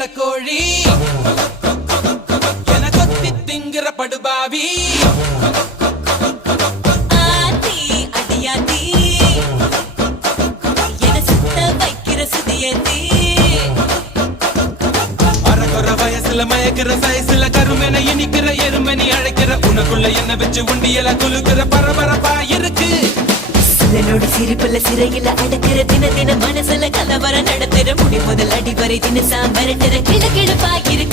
நடக்கோழி என கொத்தி திங்கிற படுபாவி ஆத்தி அடியாத்தி என சுத்த வைக்கிற சுதியத்தி அரகுற வயசுல மயக்கிற சைஸ்ல கருமென இனிக்கிற எருமனி அழைக்கிற உனக்குள்ள என்ன வச்சு உண்டியல குலுக்கிற பரபரப்பா இருக்கு சிலனோட சிரிப்புல சிறையில அடக்கிற தின தின மனசுல கலவர நடத்துற முடி முதல் அடி வரை தினசா மிரட்டுற கிழக்கிழப்பா இருக்கு